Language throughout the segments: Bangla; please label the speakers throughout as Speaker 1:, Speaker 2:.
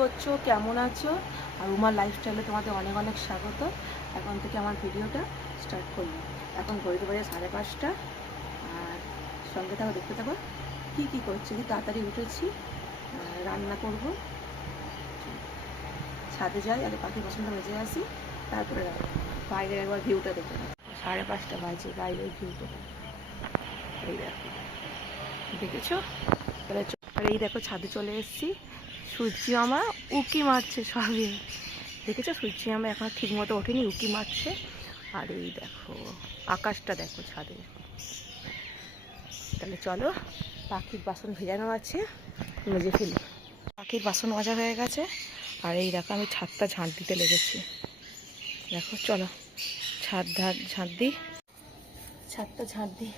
Speaker 1: করছ, কেমন আছো? আর উমার লাইফস্টাইলে তোমাদের অনেক অনেক স্বাগত। এখন থেকে আমার ভিডিওটা স্টার্ট করলাম এখন ঘড়িতে বাজে সাড়ে পাঁচটা। আর সঙ্গে থাকো, দেখতে থাকো, কী কী করছি, কি তাড়াতাড়ি উঠেছি রান্না করব। ছাদে যাই, আগে পাখি পছন্দ বেজে আসি, তারপরে বাইরের একবার ভিউটা থাকো সাড়ে পাঁচটা বাজে, বাইরের ভিউটা এই দেখো। দেখেছ? তাহলে এই দেখো, ছাদে চলে এসেছি। সূর্যি আমার, উকি মারছে সবে দেখেছ? সূর্যি আমার এখন ঠিক মতো ওঠেনি, উকি মারছে। আর এই দেখো, আকাশটা দেখো ছাদে। তাহলে চলো, পাখির বাসন ভেজানো আছে, মেজে ফেলি। পাখির বাসন মজা হয়ে গেছে, আর এই দেখো আমি ছাদটা ঝাঁট দিতে লেগেছি। দেখো, চলো, ছাদ ধার ঝাঁট দিই। ছাদটা ঝাঁট দিই।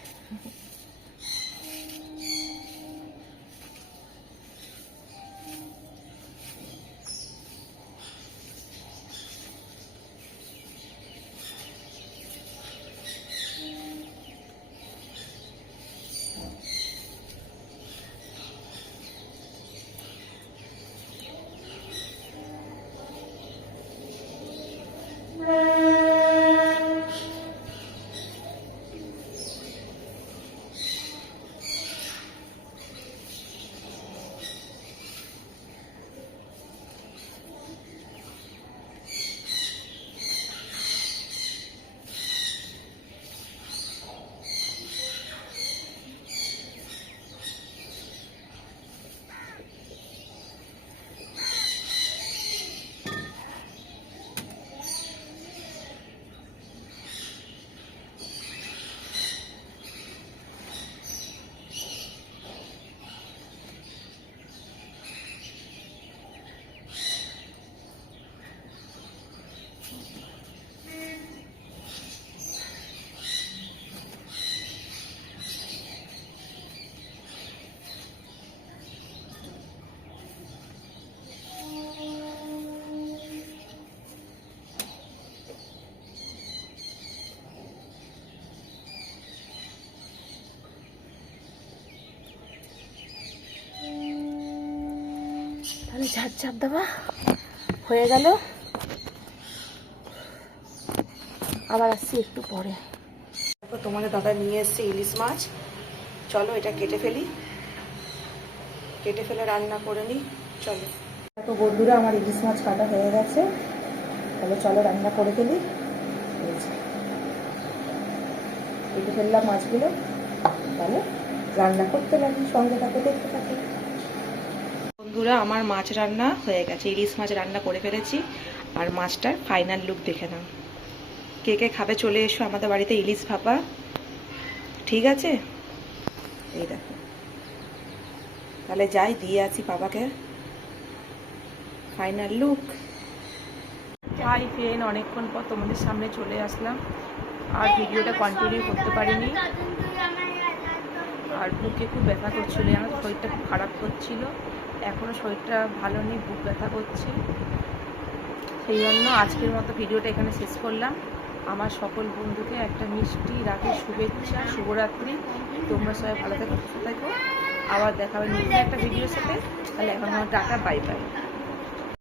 Speaker 1: তাহলে ঝাড় ঝাড় দেওয়া হয়ে গেল। আবার আসছি একটু পরে। দেখো তোমাদের দাদা নিয়ে এসছে ইলিশ মাছ। চলো এটা কেটে ফেলি। কেটে ফেলে রান্না করে নিই। চলো। দেখো বন্ধুরা আমার ইলিশ মাছ কাটা হয়ে গেছে। তাহলে চলো রান্না করে ফেলি। কেটে ফেললাম মাছগুলো। তাহলে রান্না করতে লাগি সঙ্গে থাকো দেখতে থাকো। বন্ধুরা আমার মাছ রান্না হয়ে গেছে। ইলিশ মাছ রান্না করে ফেলেছি। আর মাছটার ফাইনাল লুক দেখে নাও। কে কে খাবে চলে এসো আমাদের বাড়িতে ইলিশ ভাপা। ঠিক আছে? এই দেখো। তাহলে যাই, দিয়ে আছি বাবাকে। ফাইনাল লুক হাই ফ্রেন্ড, অনেকক্ষণ পর তোমাদের সামনে চলে আসলাম। আর ভিডিওটা কন্টিনিউ করতে পারিনি। আর বুকে খুব ব্যথা করছিল আমার শরীরটা খুব খারাপ করছিল। এখনও শরীরটা ভালো নেই, বুক ব্যথা করছে। সেই জন্য আজকের মতো ভিডিওটা এখানে শেষ করলাম। আমার সকল বন্ধুকে একটা মিষ্টি রাখি শুভেচ্ছা, শুভরাত্রি। তোমরা সবাই ভালো থাকো, সুস্থ থাকো। আবার দেখা হবে নতুন একটা ভিডিওর সাথে। তাহলে এখন আমার টাটা, বাই বাই।